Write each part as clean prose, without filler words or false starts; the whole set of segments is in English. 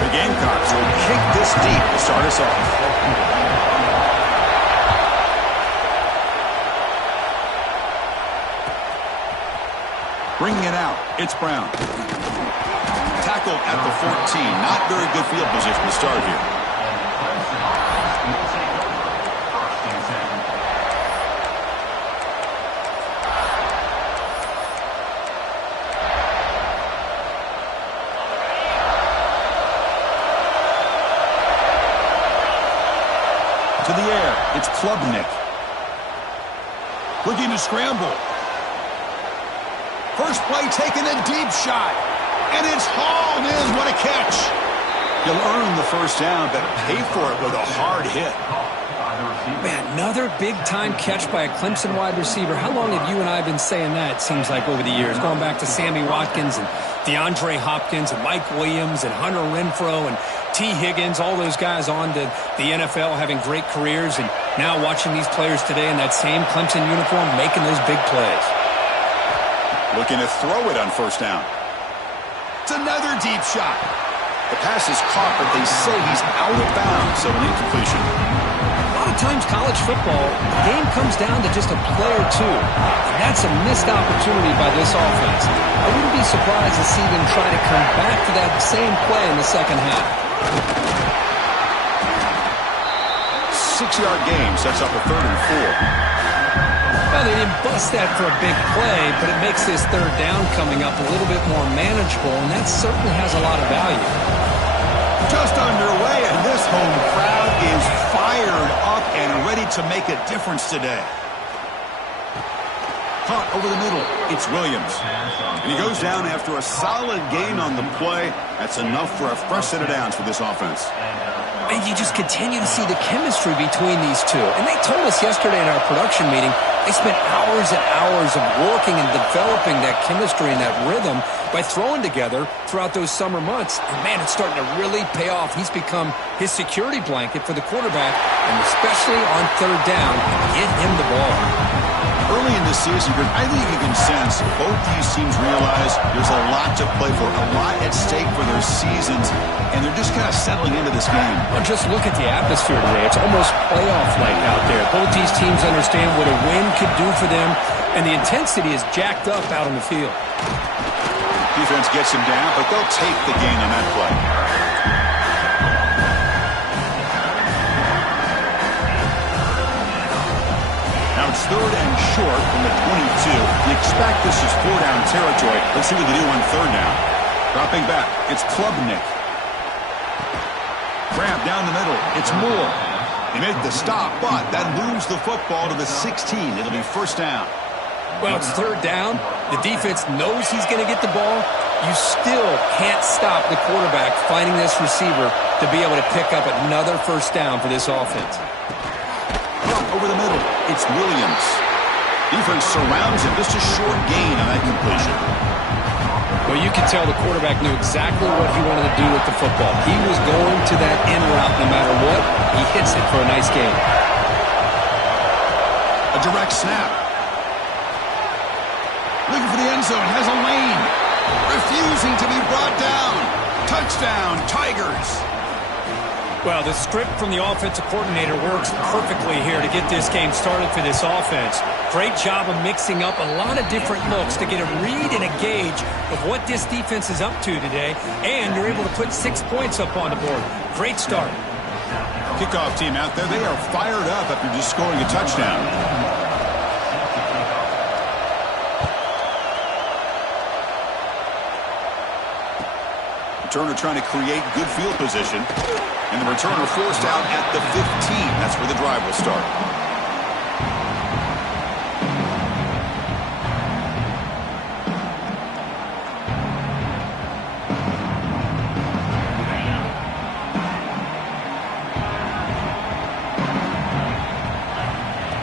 The Gamecocks will kick this deep to start us off. Bringing it out, it's Brown. Tackled at the 14. Not very good field position to start here. To the air, it's Klubnik. Looking to scramble. First play taking a deep shot. And it's hauled in. What a catch. You'll earn the first down, but pay for it with a hard hit. Man, another big-time catch by a Clemson wide receiver. How long have you and I been saying that, seems like, over the years? Going back to Sammy Watkins and DeAndre Hopkins and Mike Williams and Hunter Renfrow and T. Higgins, all those guys on to the NFL having great careers, and now watching these players today in that same Clemson uniform making those big plays. Looking to throw it on first down. It's another deep shot. The pass is caught, but they say he's out of bounds, so an incompletion. A lot of times college football, the game comes down to just a play or two, and that's a missed opportunity by this offense. I wouldn't be surprised to see them try to come back to that same play in the second half. 6-yard gain sets up a 3rd and 4. Well, they didn't bust that for a big play, but it makes this third down coming up a little bit more manageable, and that certainly has a lot of value. Just underway, and this home crowd is fired up and ready to make a difference today. Caught over the middle, it's Williams. And he goes down after a solid gain on the play. That's enough for a fresh set of downs for this offense. And you just continue to see the chemistry between these two. And they told us yesterday in our production meeting, they spent hours and hours of working and developing that chemistry and that rhythm by throwing together throughout those summer months. And, man, it's starting to really pay off. He's become his security blanket for the quarterback, and especially on third down, get him the ball. Early in the season, I think you can sense both these teams realize there's a lot to play for, a lot at stake for their seasons, and they're just kind of settling into this game. Well, just look at the atmosphere today. It's almost playoff-like out there. Both these teams understand what a win could do for them, and the intensity is jacked up out on the field. Defense gets him down, but they'll take the gain on that play. Now it's 3rd and short from the 22. You expect this is 4-down territory. Let's see what they do on 3rd down. Dropping back, it's Klubnik. Grab down the middle, it's Moore. They make the stop, but that moves the football to the 16. It'll be first down. Well, it's 3rd down. The defense knows he's going to get the ball. You still can't stop the quarterback finding this receiver to be able to pick up another first down for this offense. Over the middle, it's Williams. Defense surrounds him. Just a short gain on that completion. Well, you can tell the quarterback knew exactly what he wanted to do with the football. He was going to that in route no matter what. He hits it for a nice gain. A direct snap. Looking for the end zone. Has a lane. Refusing to be brought down. Touchdown, Tigers. Well, the script from the offensive coordinator works perfectly here to get this game started for this offense. Great job of mixing up a lot of different looks to get a read and a gauge of what this defense is up to today, and you're able to put 6 points up on the board. Great start. Kickoff team out there, they are fired up after just scoring a touchdown. Returner trying to create good field position. And the returner forced out at the 15. That's where the drive will start.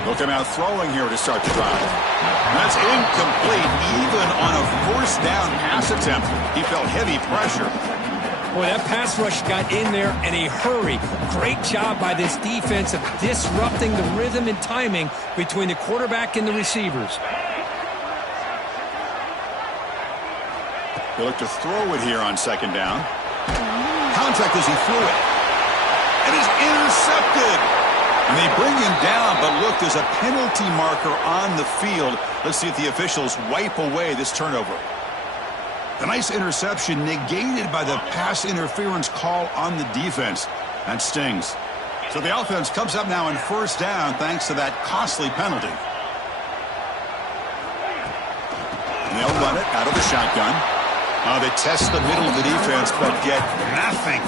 He'll come out throwing here to start the drive. That's incomplete, even on a first down pass attempt. He felt heavy pressure. Boy, that pass rush got in there in a hurry. Great job by this defense of disrupting the rhythm and timing between the quarterback and the receivers. He'll look to throw it here on second down. Counter contact as he threw it. And it's intercepted. And they bring him down, but look, there's a penalty marker on the field. Let's see if the officials wipe away this turnover. The nice interception negated by the pass interference call on the defense. That stings. So the offense comes up now in first down thanks to that costly penalty. And they'll run it out of the shotgun. They test the middle of the defense, but get nothing.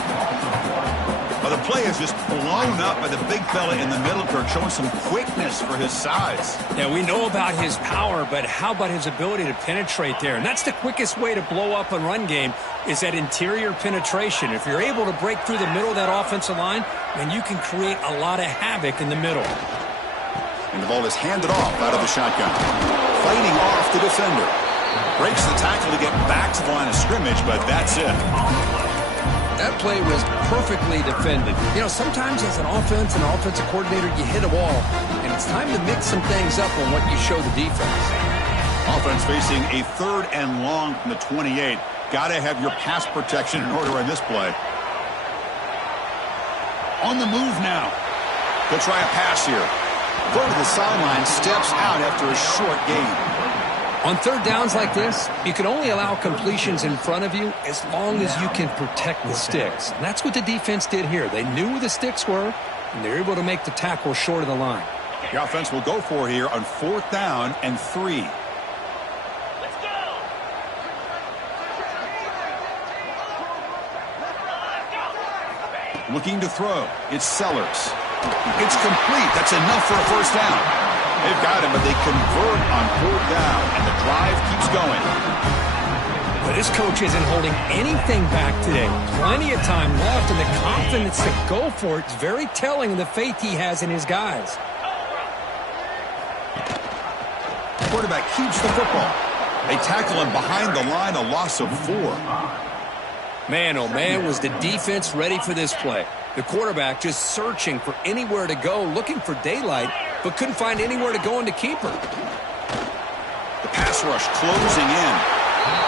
Well, the play is just blown up by the big fella in the middle, Kirk, showing some quickness for his size. Yeah, we know about his power, but how about his ability to penetrate there? And that's the quickest way to blow up a run game is that interior penetration. If you're able to break through the middle of that offensive line, then you can create a lot of havoc in the middle. And the ball is handed off out of the shotgun. Fighting off the defender. Breaks the tackle to get back to the line of scrimmage, but that's it. That play was perfectly defended. You know, sometimes as an offensive coordinator, you hit a wall, and it's time to mix some things up on what you show the defense. Offense facing a 3rd and long from the 28. Got to have your pass protection in order on this play. On the move now. They'll try a pass here. Go to the sideline, steps out after a short gain. On 3rd downs like this, you can only allow completions in front of you as long as you can protect the sticks. And that's what the defense did here. They knew where the sticks were, and they were able to make the tackle short of the line. The offense will go for it here on 4th down and 3. Let's go! Looking to throw. It's Sellers. It's complete. That's enough for a first down. They've got him, but they convert on 4th down, and the drive keeps going. But this coach isn't holding anything back today. Plenty of time left, and the confidence to go for it is very telling of the faith he has in his guys. The quarterback keeps the football. They tackle him behind the line, a loss of 4. Man, oh man, was the defense ready for this play. The quarterback just searching for anywhere to go, looking for daylight, but couldn't find anywhere to go in the keeper. The pass rush closing in.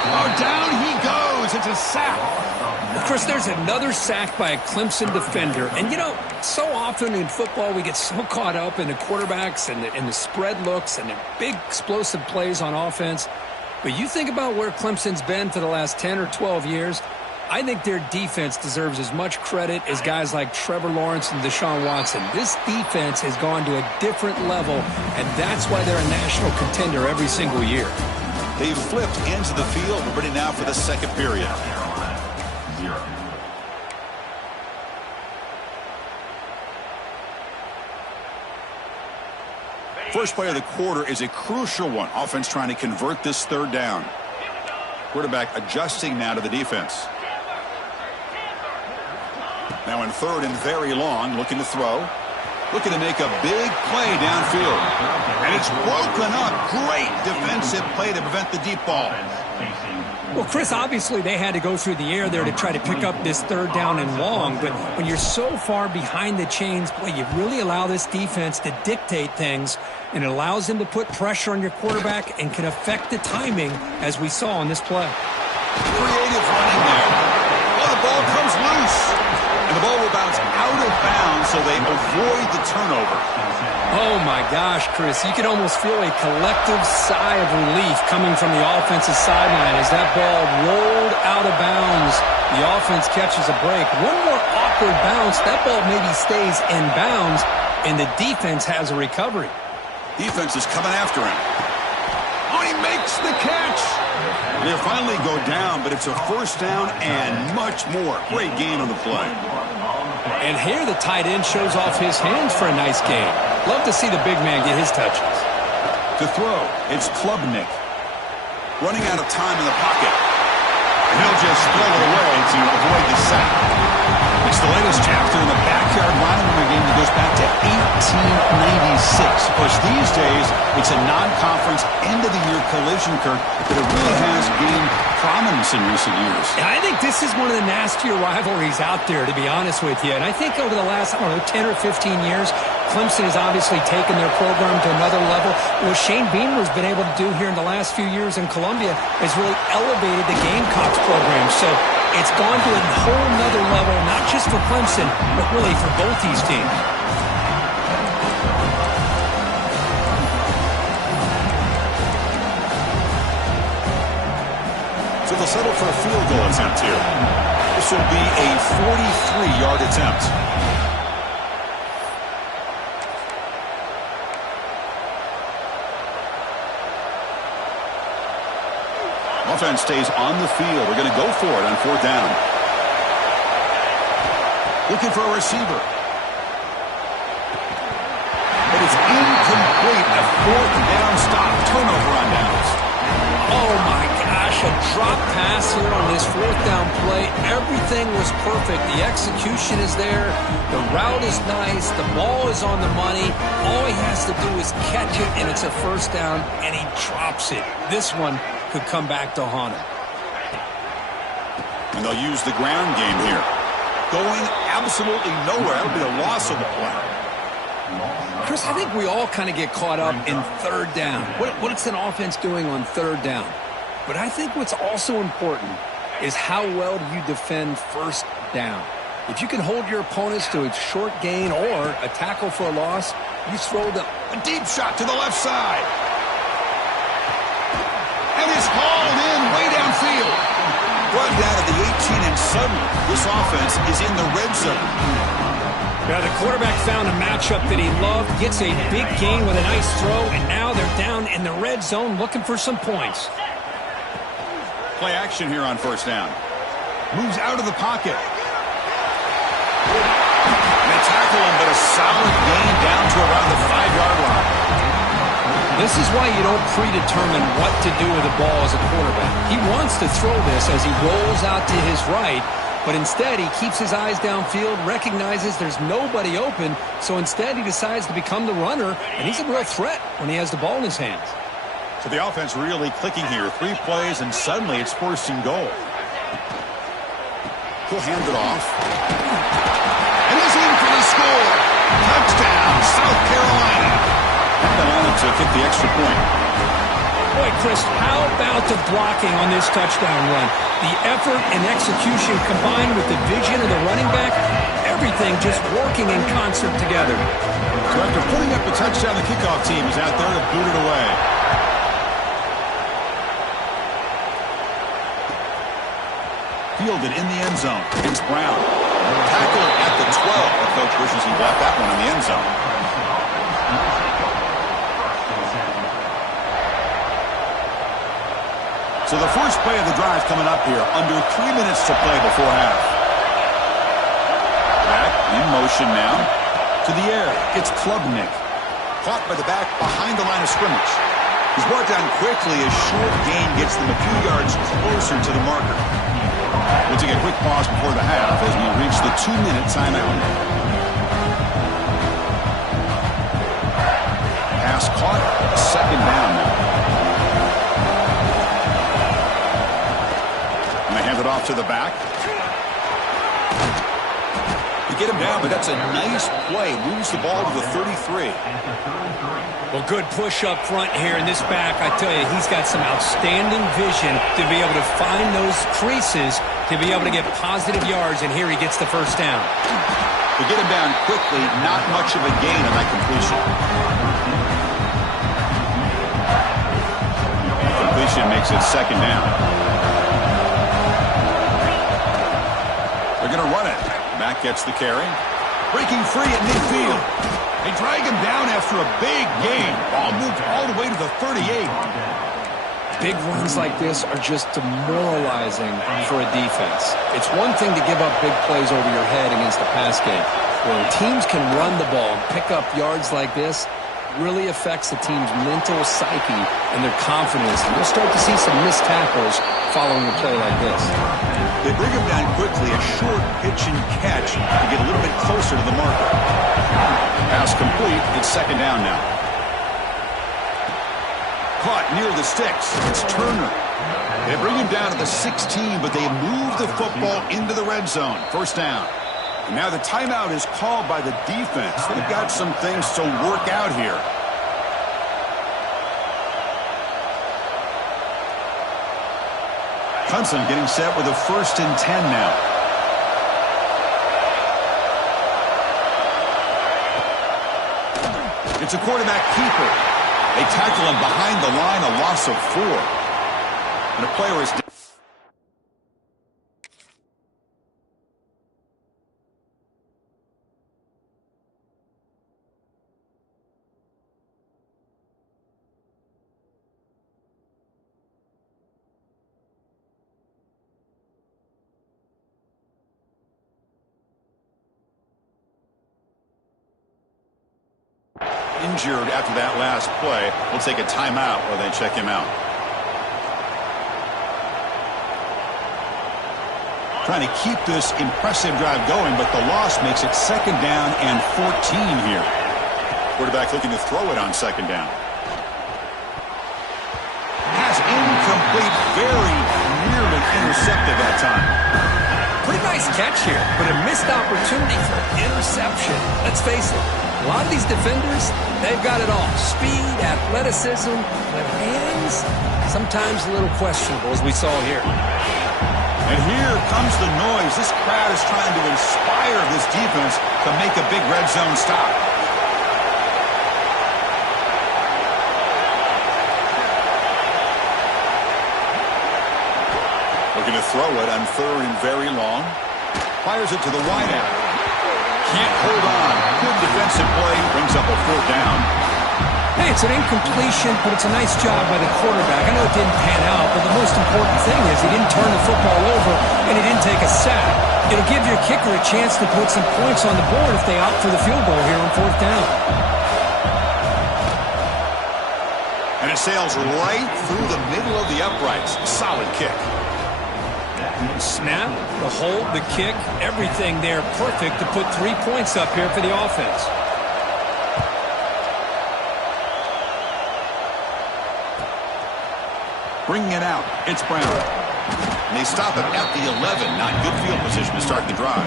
Oh, down he goes. It's a sack. Of course, there's another sack by a Clemson defender. And, you know, so often in football we get so caught up in the quarterbacks and the spread looks and the big explosive plays on offense. But you think about where Clemson's been for the last 10 or 12 years, I think their defense deserves as much credit as guys like Trevor Lawrence and Deshaun Watson. This defense has gone to a different level, and that's why they're a national contender every single year. They've flipped into the field. We're ready now for the second period. First play of the quarter is a crucial one. Offense trying to convert this 3rd down. Quarterback adjusting now to the defense. Now in 3rd and very long, looking to throw. Looking to make a big play downfield. And it's broken up. Great defensive play to prevent the deep ball. Well, Chris, obviously they had to go through the air there to try to pick up this 3rd down and long. But when you're so far behind the chains, boy, you really allow this defense to dictate things. And it allows them to put pressure on your quarterback and can affect the timing, as we saw on this play. Creative running there. Oh, the ball comes loose. And the ball will bounce out of bounds, so they avoid the turnover. Oh, my gosh, Chris. You can almost feel a collective sigh of relief coming from the offensive sideline as that ball rolled out of bounds. The offense catches a break. One more awkward bounce. That ball maybe stays in bounds, and the defense has a recovery. Defense is coming after him. Oh, he makes the catch. They finally go down, but it's a first down and much more. Great gain on the play. And here the tight end shows off his hands for a nice gain. Love to see the big man get his touches. To throw, it's Klubnik. Running out of time in the pocket. And he'll just throw it away to avoid the sack. It's the latest chapter in the backyard rivalry game that goes back to 1896. Of course, these days, it's a non-conference end-of-the-year collision, Kirk, but it really has gained prominence in recent years. And I think this is one of the nastier rivalries out there, to be honest with you. And I think over the last, 10 or 15 years, Clemson has obviously taken their program to another level. What Shane Beamer's been able to do here in the last few years in Columbia has really elevated the Gamecocks program. So it's gone to a whole nother level, not just for Clemson, but really for both these teams. So they'll settle for a field goal attempt here. This will be a 43-yard attempt. Offense stays on the field. We're going to go for it on 4th down. Looking for a receiver. But it's incomplete. A 4th down stop. Turnover on downs. Oh, my gosh. A drop pass here on this 4th down play. Everything was perfect. The execution is there. The route is nice. The ball is on the money. All he has to do is catch it, and it's a 1st down, and he drops it. This one could come back to haunt him. And they'll use the ground game here. Going absolutely nowhere. That would be a loss of the play. Chris, I think we all kind of get caught up in 3rd down. What's an offense doing on 3rd down? But I think what's also important is how well do you defend 1st down. If you can hold your opponents to a short gain or a tackle for a loss, you throw a deep shot to the left side. And it's hauled in way downfield. Brought down at the 18, and suddenly this offense is in the red zone. Yeah, the quarterback found a matchup that he loved, gets a big gain with a nice throw, and now they're down in the red zone looking for some points. Play action here on 1st down. Moves out of the pocket. They tackle him, but a solid gain down to around the 5-yard line. This is why you don't predetermine what to do with the ball as a quarterback. He wants to throw this as he rolls out to his right, but instead he keeps his eyes downfield, recognizes there's nobody open, so instead he decides to become the runner, and he's a real threat when he has the ball in his hands. So the offense really clicking here. 3 plays, and suddenly it's 1st and goal. He'll hand it off. And he's in for the score. Touchdown, South Carolina. And the line to kick the extra point. Boy, Chris, how about the blocking on this touchdown run? The effort and execution combined with the vision of the running back, everything just working in concert together. So after putting up a touchdown, the kickoff team is out there to boot it away. Fielded in the end zone. It's Brown. Tackled at the 12. The coach wishes he got that one in the end zone. So the first play of the drive coming up here. Under 3 minutes to play before half. Back in motion now. To the air. It's Klubnik. Caught by the back behind the line of scrimmage. He's brought down quickly. A short gain gets them a few yards closer to the marker. We'll take a quick pause before the half as we reach the 2-minute timeout. Pass caught. 2nd down now. And they hand it off to the back. They get him down, but that's a nice play. Moves the ball to the 33. Well, good push up front here in this back. I tell you, he's got some outstanding vision to be able to find those creases, to be able to get positive yards, and here he gets the 1st down. To get him down quickly, not much of a gain on that completion. Completion makes it 2nd down. They're going to run it. Mack gets the carry. Breaking free at midfield. They drag him down after a big gain. Ball moved all the way to the 38. Big runs like this are just demoralizing for a defense. It's one thing to give up big plays over your head against the pass game. When teams can run the ball and pick up yards like this, really affects the team's mental psyche and their confidence. And we'll start to see some missed tackles following a play like this. They bring him down quickly, a short pitch and catch to get a little bit closer to the marker. Pass complete. It's 2nd down now. Caught near the sticks. It's Turner. They bring him down to the 16, but they move the football into the red zone. 1st down. And now the timeout is called by the defense. They've got some things to work out here. Clemson getting set with a 1st and 10 now. It's a quarterback keeper. They tackle him behind the line, a loss of 4. And a player is injured after that last play. We'll take a timeout while they check him out. Trying to keep this impressive drive going, but the loss makes it 2nd down and 14 here. Quarterback looking to throw it on 2nd down. Pass incomplete, very nearly intercepted that time. Pretty nice catch here, but a missed opportunity for interception. Let's face it, a lot of these defenders, they've got it all. Speed, athleticism, their hands, sometimes a little questionable, as we saw here. And here comes the noise. This crowd is trying to inspire this defense to make a big red zone stop. Looking to throw it on 3rd and very long. Fires it to the wideout. Can't hold on. Good defensive play. Brings up a 4th down. Hey, it's an incompletion, but it's a nice job by the quarterback. I know it didn't pan out, but the most important thing is he didn't turn the football over and he didn't take a sack. It'll give your kicker a chance to put some points on the board if they opt for the field goal here on 4th down. And it sails right through the middle of the uprights. Solid kick. Snap, the hold, the kick, everything there perfect to put 3 points up here for the offense. Bringing it out, it's Brown. And they stop it at the 11. Not good field position to start the drive.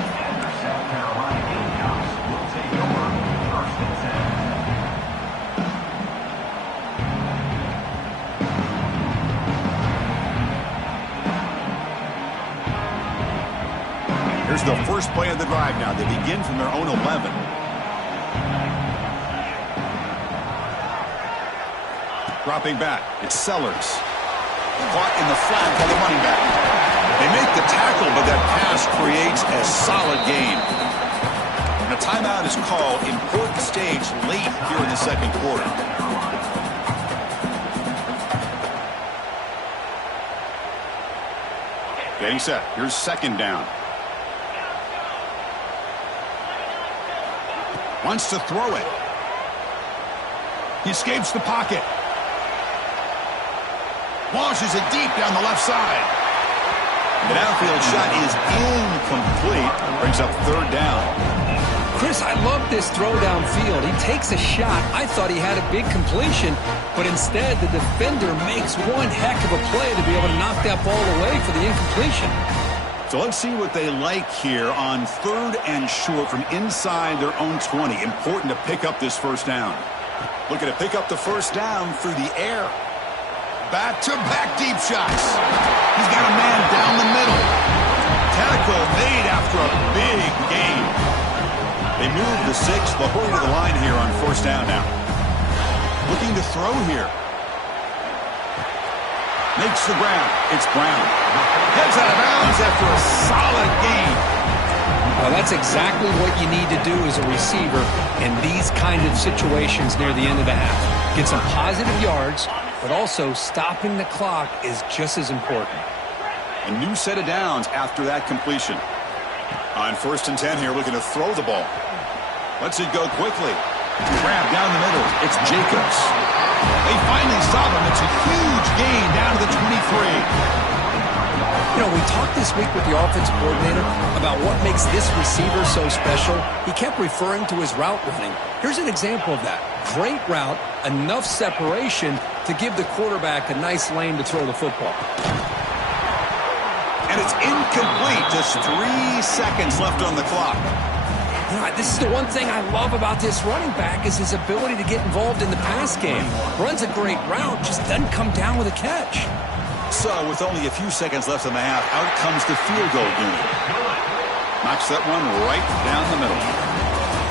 Here's the first play of the drive now. They begin from their own 11. Dropping back, it's Sellers. Caught in the flat by the running back. They make the tackle, but that pass creates a solid gain. And a timeout is called. Important stage late here in the 2nd quarter. Getting set. Here's 2nd down. Wants to throw it. He escapes the pocket. Launches it deep down the left side. The downfield shot is incomplete. Brings up 3rd down. Chris, I love this throw downfield. He takes a shot. I thought he had a big completion, but instead the defender makes one heck of a play to be able to knock that ball away for the incompletion. So let's see what they like here on 3rd and short from inside their own 20. Important to pick up this 1st down. Looking to pick up the 1st down through the air. Back-to-back deep shots. He's got a man down the middle. Tackle made after a big gain. They move the 6. They'll hurry to the line here on 1st down now. Looking to throw here. Makes the ground. It's Brown. Heads out of bounds after a solid gain. That's exactly what you need to do as a receiver in these kind of situations near the end of the half. Get some positive yards, but also stopping the clock is just as important. A new set of downs after that completion. On 1st and 10 here, looking to throw the ball. Lets it go quickly. Grab down the middle. It's Jacobs. They finally stop him. It's a huge gain down to the 23. You know, we talked this week with the offensive coordinator about what makes this receiver so special. He kept referring to his route running. Here's an example of that. Great route, enough separation to give the quarterback a nice lane to throw the football. And it's incomplete. Just 3 seconds left on the clock. You know, this is the one thing I love about this running back is his ability to get involved in the pass game. Runs a great route, just doesn't come down with a catch. So, with only a few seconds left in the half, out comes the field goal unit. Knocks that one right down the middle.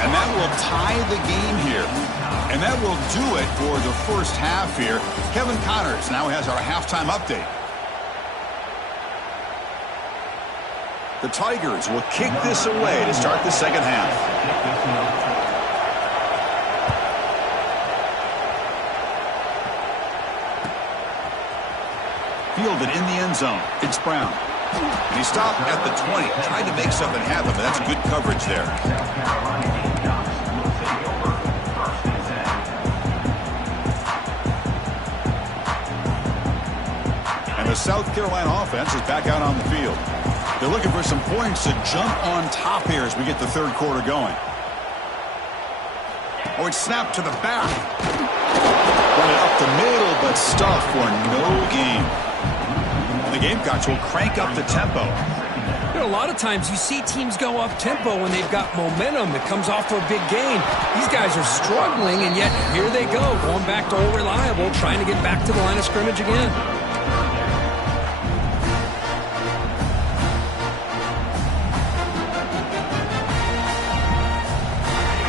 And that will tie the game here. And that will do it for the first half here. Kevin Connors now has our halftime update. The Tigers will kick this away to start the second half. Fielded in the end zone. It's Brown. And he stopped at the 20. Tried to make something happen, but that's good coverage there. And the South Carolina offense is back out on the field. They're looking for some points to jump on top here as we get the third quarter going. Oh, it's snapped to the back. Run it up the middle, but stuffed for no gain. The Gamecocks will crank up the tempo. You know, a lot of times you see teams go up tempo when they've got momentum that comes off for a big gain. These guys are struggling, and yet here they go, going back to old reliable, trying to get back to the line of scrimmage again.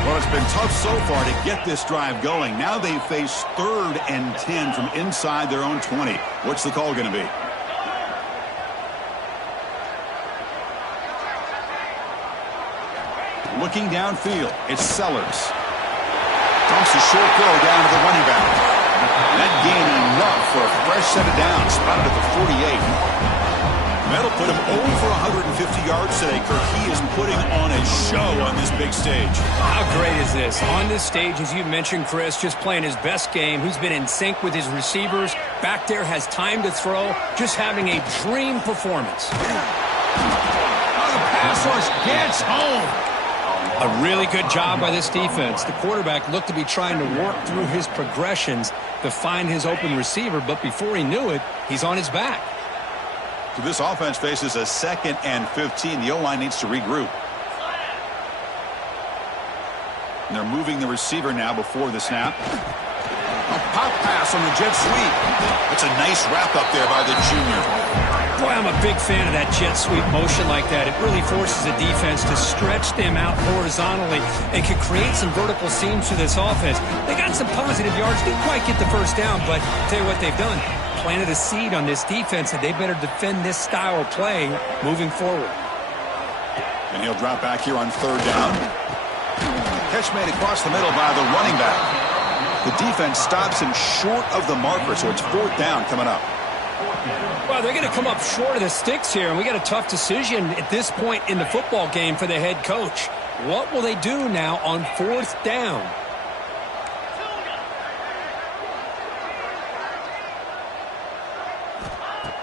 Well, it's been tough so far to get this drive going. Now they face 3rd and 10 from inside their own 20. What's the call going to be? Looking downfield, it's Sellers. Dumps a short throw down to the running back. That gain enough for a fresh set of downs, spotted at the 48. That'll put him over 150 yards today, Kirk. He is putting on a show on this big stage. How great is this? On this stage, as you mentioned, Chris, just playing his best game. He's been in sync with his receivers. Back there, has time to throw. Just having a dream performance. Oh, the pass rush gets home. A really good job by this defense. The quarterback looked to be trying to work through his progressions to find his open receiver, but before he knew it, he's on his back. So this offense faces a 2nd and 15. The O-line needs to regroup. And they're moving the receiver now before the snap. A pop pass on the jet sweep. That's a nice wrap up there by the junior. Boy, I'm a big fan of that jet sweep motion like that. It really forces the defense to stretch them out horizontally and can create some vertical seams to this offense. They got some positive yards. Didn't quite get the first down, but I'll tell you what they've done. Planted a seed on this defense, and they better defend this style of play moving forward. And he'll drop back here on 3rd down. Catch made across the middle by the running back. The defense stops him short of the marker, so it's 4th down coming up. Well, they're going to come up short of the sticks here, and we got a tough decision at this point in the football game for the head coach. What will they do now on 4th down?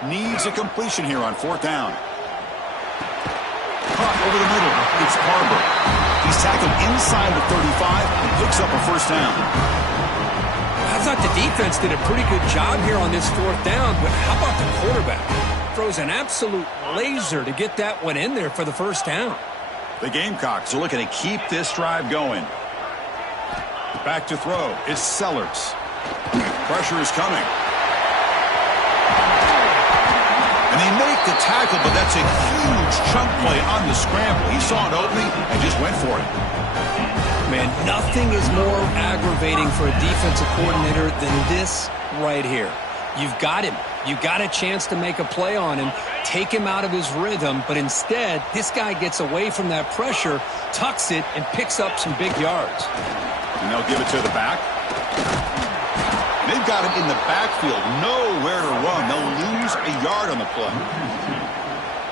Needs a completion here on 4th down. Caught over the middle. It's Barber. He's tackled inside the 35 and picks up a 1st down. I thought the defense did a pretty good job here on this 4th down, but how about the quarterback? Throws an absolute laser to get that one in there for the 1st down. The Gamecocks are looking to keep this drive going. Back to throw. It's Sellers. Pressure is coming. And they make the tackle, but that's a huge chunk play on the scramble. He saw an opening and just went for it. Man, nothing is more aggravating for a defensive coordinator than this right here. You've got him. You got a chance to make a play on him, take him out of his rhythm, but instead, this guy gets away from that pressure, tucks it, and picks up some big yards. And they'll give it to the back. They've got him in the backfield, nowhere to run. They'll lose a yard on the play.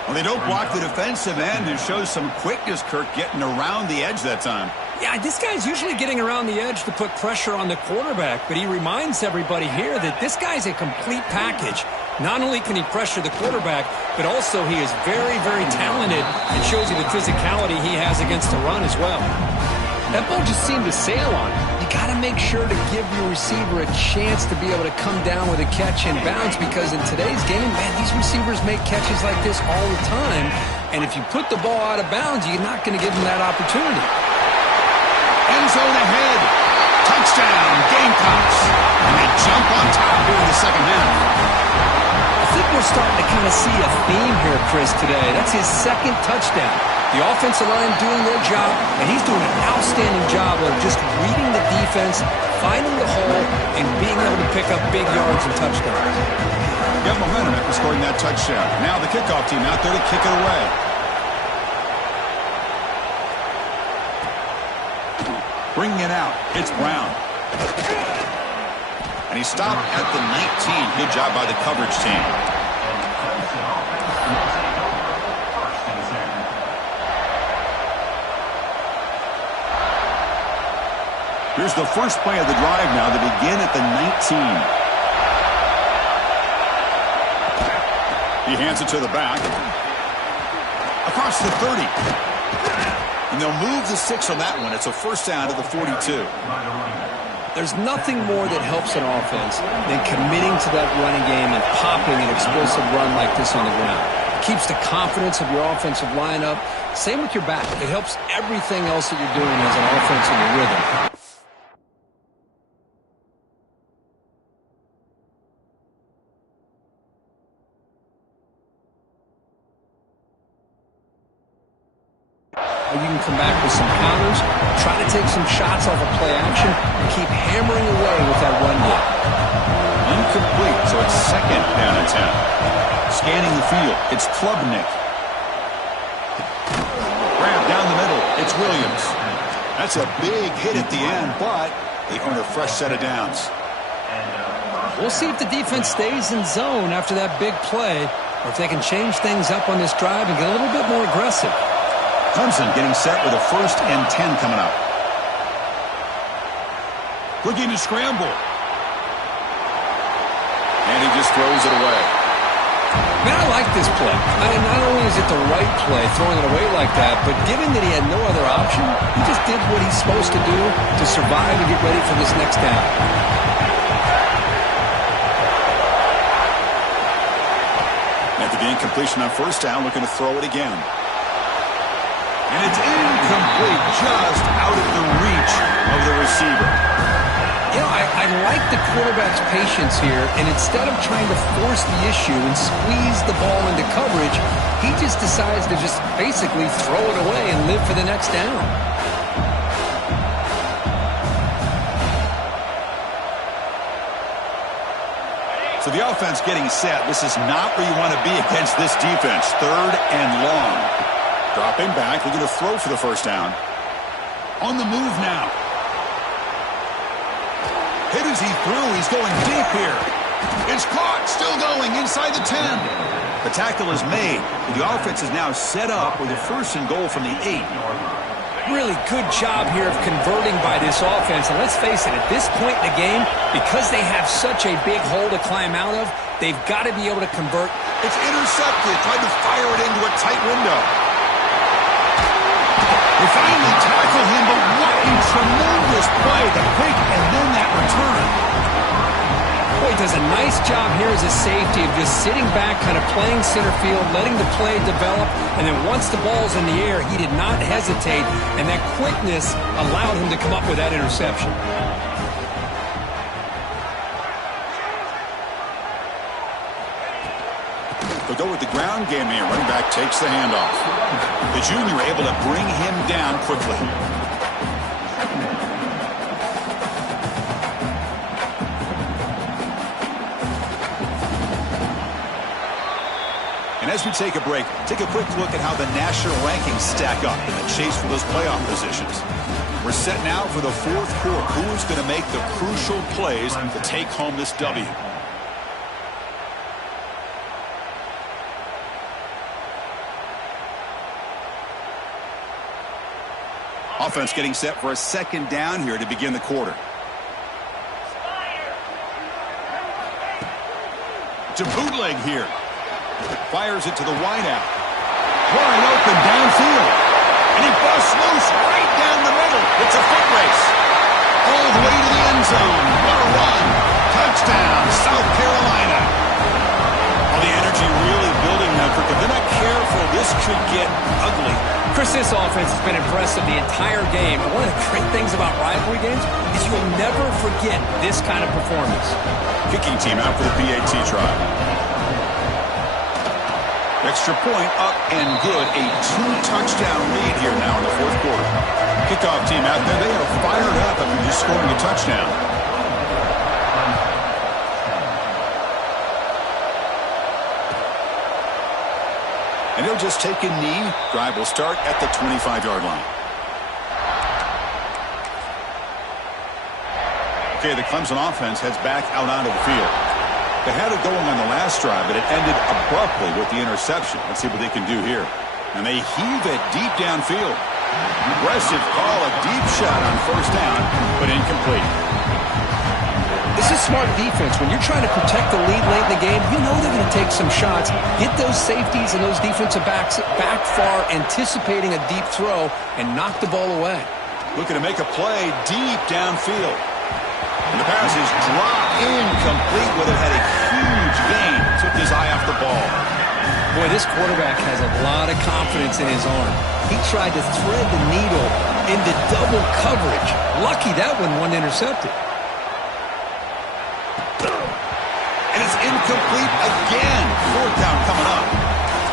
Well, they don't block the defensive end and show some quickness, Kirk, getting around the edge that time. Yeah, this guy's usually getting around the edge to put pressure on the quarterback, but he reminds everybody here that this guy's a complete package. Not only can he pressure the quarterback, but also he is very, very talented and shows you the physicality he has against the run as well. That ball just seemed to sail on him. You got to make sure to give your receiver a chance to be able to come down with a catch and bounce, because in today's game, man, these receivers make catches like this all the time. And if you put the ball out of bounds, you're not going to give them that opportunity. End zone ahead. Touchdown, Gamecocks. And they jump on top here in the second half. think we're starting to kind of see a theme here, Chris, today. That's his second touchdown. The offensive line doing their job, and he's doing an outstanding job of just reading the defense, finding the hole, and being able to pick up big yards and touchdowns. Got momentum after scoring that touchdown. Now the kickoff team out there to kick it away. Bringing it out, it's Brown. And he stopped at the 19. Good job by the coverage team. Here's the first play of the drive now. They begin at the 19. He hands it to the back. Across the 30. And they'll move the 6 on that one. It's a first down to the 42. There's nothing more that helps an offense than committing to that running game and popping an explosive run like this on the ground. It keeps the confidence of your offensive lineup. Same with your back. It helps everything else that you're doing as an offense in your rhythm. You can come back with some counters, try to take some shots off of play action, and keep hammering away with that run game. Incomplete, so it's second down and 10. Scanning the field, it's Klubnik. Grab down the middle, it's Williams. That's a big hit at the end, but they earn a fresh set of downs. We'll see if the defense stays in zone after that big play, or if they can change things up on this drive and get a little bit more aggressive. Clemson getting set with a 1st and 10 coming up. Looking to scramble. And he just throws it away. Man, I like this play. I mean, not only is it the right play, throwing it away like that, but given that he had no other option, he just did what he's supposed to do to survive and get ready for this next down. After the incompletion on first down, looking to throw it again. And it's incomplete, just out of the reach of the receiver. You know, I like the quarterback's patience here, and instead of trying to force the issue and squeeze the ball into coverage, he just decides to just basically throw it away and live for the next down. So the offense getting set. This is not where you want to be against this defense. 3rd and long. Dropping back, looking to throw for the first down. On the move now. Hit as he threw. He's going deep here. It's caught. Still going inside the 10. The tackle is made. The offense is now set up with a 1st and goal from the 8. Really good job here of converting by this offense. And let's face it, at this point in the game, because they have such a big hole to climb out of, they've got to be able to convert. It's intercepted. Tried to fire it into a tight window. They finally tackle him, but what a tremendous play. The quick and then that return. Boy, he does a nice job here as a safety of just sitting back, kind of playing center field, letting the play develop, and then once the ball's in the air, he did not hesitate, and that quickness allowed him to come up with that interception. They'll go with the ground game here. Running back takes the handoff. The junior able to bring him down quickly. And as we take a break, take a quick look at how the national rankings stack up in the chase for those playoff positions. We're set now for the 4th quarter. Who's going to make the crucial plays to take home this W? Offense getting set for a 2nd down here to begin the quarter. To bootleg here. Fires it to the wideout. Wide open downfield. And he busts loose right down the middle. It's a foot race. All the way to the end zone. What a run. Touchdown, South Carolina. All the energy really building now. If they're not careful, this could get ugly. Chris, this offense has been impressive the entire game. And one of the great things about rivalry games is you'll never forget this kind of performance. Kicking team out for the PAT try. Extra point up and good. A 2-touchdown lead here now in the fourth quarter. Kickoff team out there. They are fired up after just scoring a touchdown. And he'll just take a knee. Drive will start at the 25-yard line. Okay, the Clemson offense heads back out onto the field. They had it going on the last drive, but it ended abruptly with the interception. Let's see what they can do here. And they heave it deep downfield. Aggressive call, a deep shot on first down, but incomplete. This is smart defense. When you're trying to protect the lead late in the game, you know they're going to take some shots. Get those safeties and those defensive backs back far, anticipating a deep throw, and knock the ball away. Looking to make a play deep downfield. And the pass is dropped incomplete, where it had a huge gain. Took his eye off the ball. Boy, this quarterback has a lot of confidence in his arm. He tried to thread the needle into double coverage. Lucky that one wasn't intercepted. And it's incomplete again. Fourth down coming up.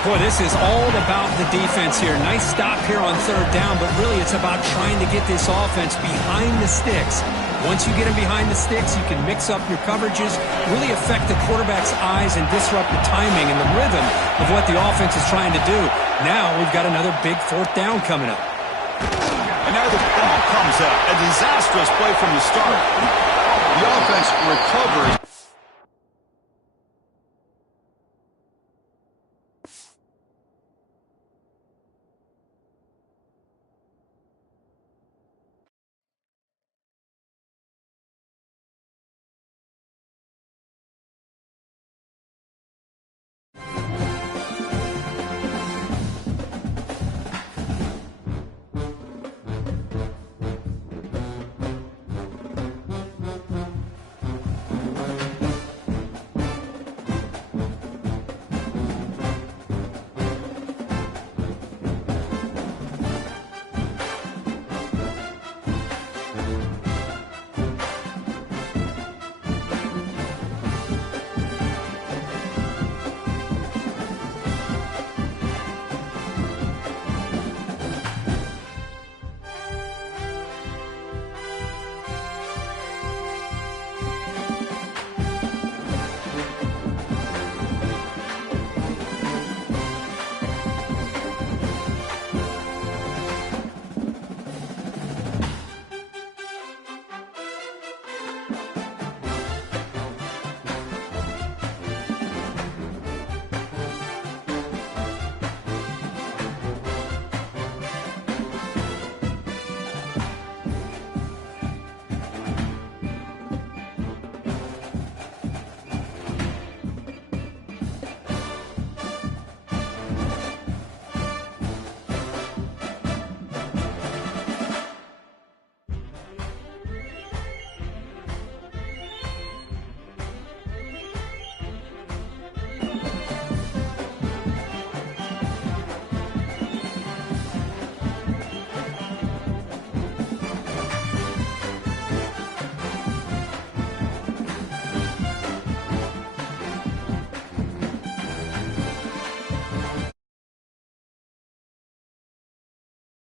Boy, this is all about the defense here. Nice stop here on third down, but really it's about trying to get this offense behind the sticks. Once you get them behind the sticks, you can mix up your coverages, really affect the quarterback's eyes and disrupt the timing and the rhythm of what the offense is trying to do. Now we've got another big fourth down coming up. And now the ball comes out. A disastrous play from the start. The offense recovers.